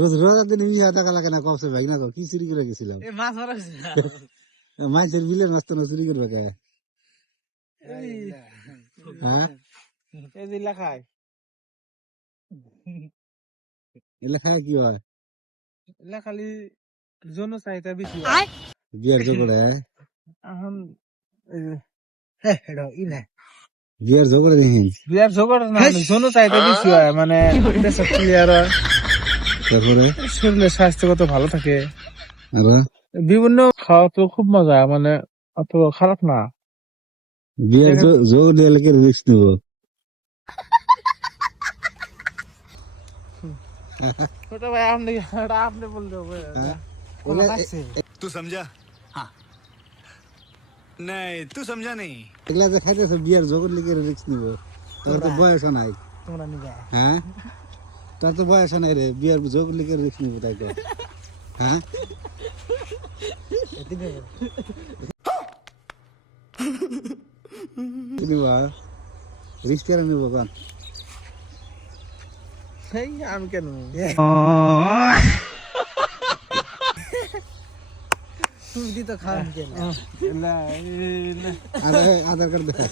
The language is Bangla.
রোজার দিন 20,000 টাকা লাগে না কমছে ভাই না কি চুরি করে গেছিলাম এ মাছ মারা মাছের বিলের মাছ তো না চুরি করবে কে হ্যাঁ এই দিলা খায় এলাকা কি হয় এলা খালি জন চাহিদা বেশি বিয়ার জোগড়ে এখন এটা ই না বিয়ার জোগড়ে দেখিন বিয়ার জোগাড় না জন চাহিদা বেশি হয় মানে ক্লিয়ার হয় তারপরে শরীরের স্বাস্থ্যগত ভালো থাকে আর বিভিন্ন খাওয়া তো খুব মজা মানে অত খারাপ না বিয়ার জোর দিয়ে লেগে রিস্ক নিব ছোট ভাই আপনি বলতে হবে तू समझा हाँ नहीं तू समझा नहीं এগুলা যে খাইতেছে বিয়ার জোগড় লেগে রিস্ক নিব তোর তো বয়স নাই তোমরা নিবা হ্যাঁ তোর তো বয়স নাই রে বিয়ার জোগড় লেগে রিস্ক নিব তাই তো হ্যাঁ নিবা রিস্ক করে নিব কোন এই আমি কেন তুমি তো খান কেন আধার কার্ড দেখা